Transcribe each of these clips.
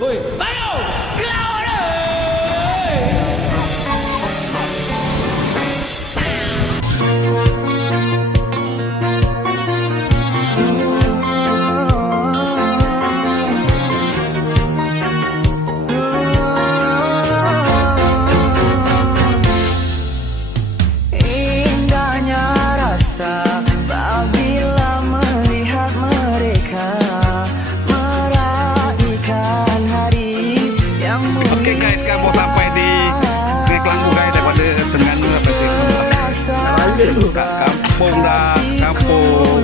Oi, ayo! Kelawan oi! Indahnya rasa apabila melihat mereka meraihkan hari yang mulia. Okey guys, sekarang baru sampai di Sungai Kelanggu guys, daripada Terengganu sampai ke kampung dah, kampung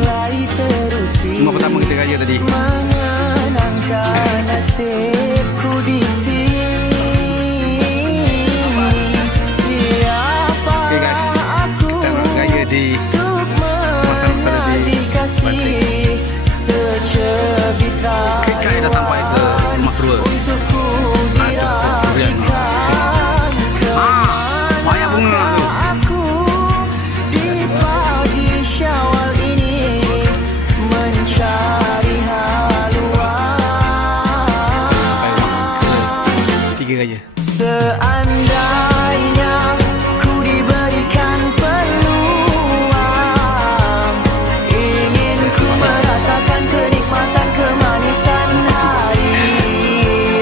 rumah pertama kita raya tadi. Menyenangkan nasibku di sini. Siapa Okey guys, aku kita nak raya di untuk pasar-pasar di kasih secebis Okey guys, dah sampai ke rumah kedua. untukku durian. Banyak bunga tu. aku di pagi Syawal ini mencari haluan. Tiga raya. Seandainya ku diberikan peluang, ingin ku merasakan kenikmatan kemanisan hari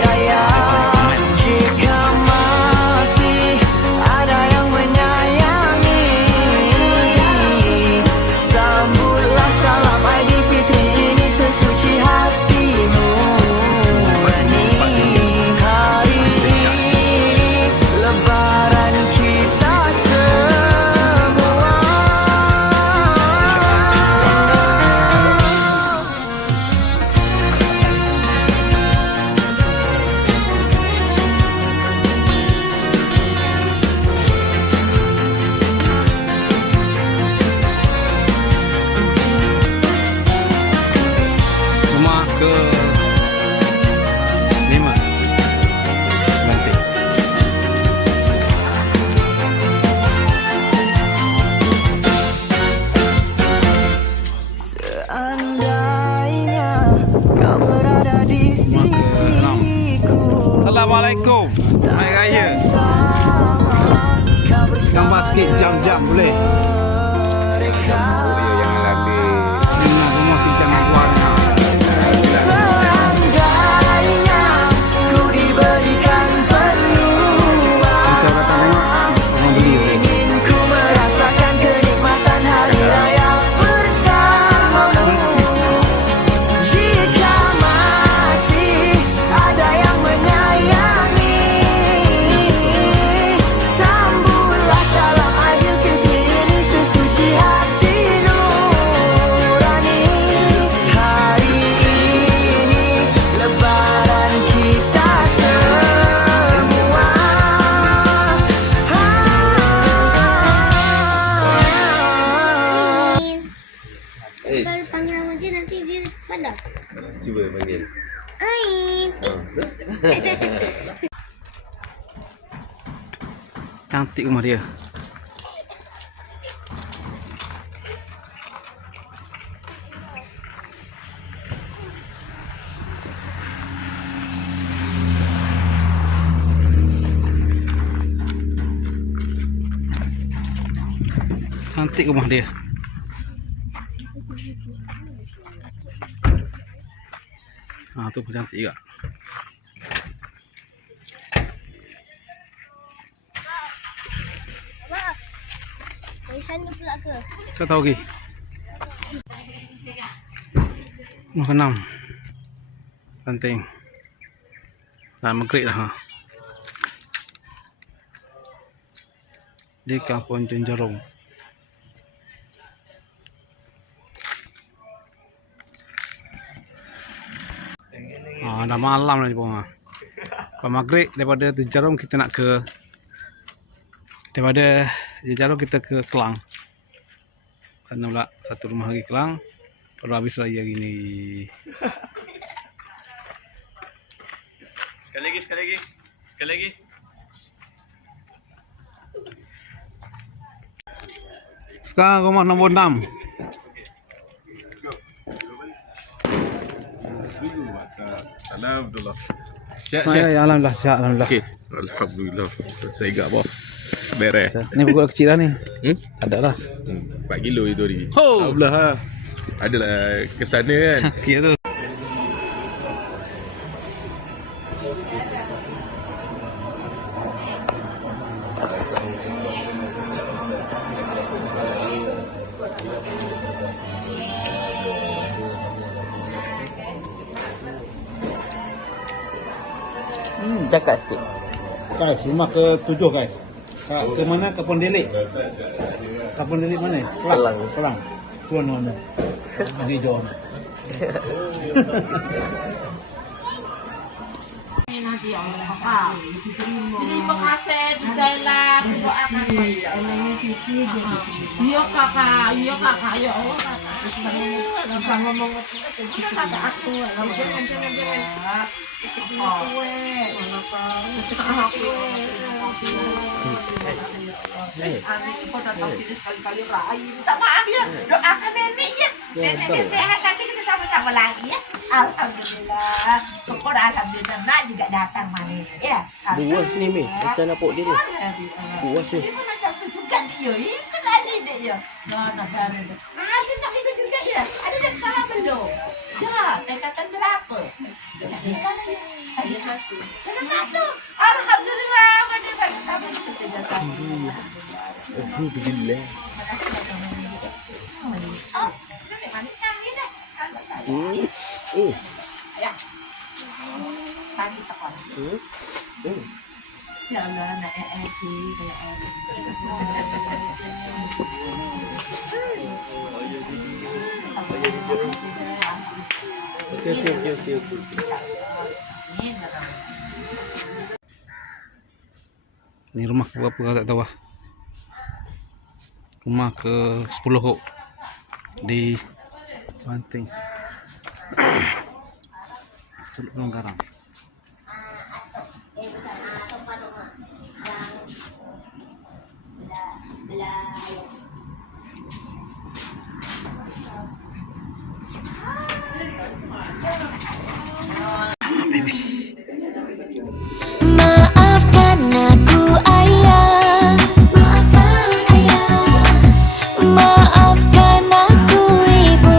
raya. Jika masih ada yang menyayangi, sambutlah salam Aidilfitri ini sesuci hati nurani. Hari ini lebaran kita semua. Rumah ke 5 nanti. Seandainya kau berada di sisiku, Assalamualaikum. Hari raya. sama kau bersama Gambar sikit jam-jam boleh. mereka. Rumah si jam buahnya. Seandainya ku diberikan peluang, Kita datang tengok orang beli. ingin ku merasakan kenikmatan hari raya bersamamu. Jika masih ada yang menyayangi, sambutlah salam Aidilfitri ini sesuci hati nurani. Hari ini lebaran kita semua. Kalau panggil nama dia nanti dia padam. Cuba panggil. Ain. Cantik rumah dia. Cantik rumah dia. Tu pun cantik juga. Dari sana pula ke? Tak tahu lagi. Rumah ke-6. Penting. Dah maghrib dah. Di Kampung Jenjarong. Dah malam dah pun. Lepas maghrib daripada Jenjarong kita nak ke daripada Jenjarong kita ke Kelang. Sana pula satu rumah lagi Kelang. Baru habis raya hari ni. Sekali lagi. Sekarang rumah nombor 6. Salam Abdullah. Siap, Ya, ya, alhamdulillah, sihat, alhamdulillah. Okey. Alhamdulillah. Saya ingat apa? Beres. Ni pokok kecil lah ni. Hmm? Ada lah. 4 kilo itu tadi. Ho! Alhamdulillah ha. Adalah kesana kan. Kira tu. Cakap sikit. Guys, rumah ke-7 guys. Ke mana? Kapun Delik. Kapun Delik mana? Kelang. Kelang. Tuan mana? Di John. Terima kasih sudahlah doakan iya kakak ya Allah kakak bukan ngomong itu kakak aku jangan sekali-kali rai minta maaf ya doakan nenek ya nenek sehat nanti kita sama-sama lagi ya alhamdulillah syukur alhamdulillah nak juga datang mana ya Buas ni Mi, macam nak pok dia ni. Buas ni. dia pun nak jatuh juga dia kan ada dia ya nak itu juga ya ada dah sekarang belum dah tingkatan berapa ada satu alhamdulillah pada bagi kami kita datang Alhamdulillah. oh nenek manis lagi dah ya pagi sekolah ya Allah nak sih Okey. Ni rumah ke berapa tak tahu lah. Rumah ke-10 hok di Banting. Teluk Longgarang. Maafkan aku ayah, maafkan aku ibu.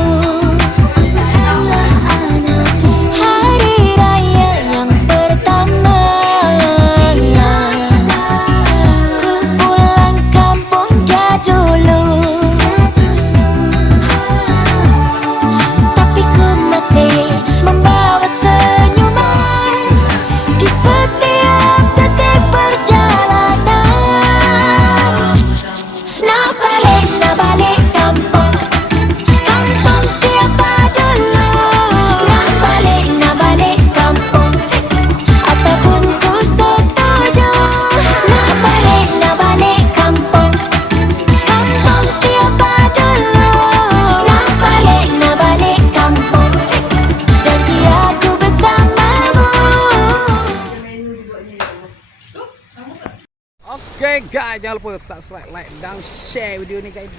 Hari raya yang pertama ku pulang kampung dulu, tapi ku masih membawa senyuman di setiap detik perjalanan. Nak balik kampung, kampung siapa dulu. Nak balik kampung, apapun ku setuju. Nak balik kampung, kampung siapa dulu. Nak balik kampung, janji aku bersamamu. Okay guys, jangan lupa subscribe, like dan share video ni guys.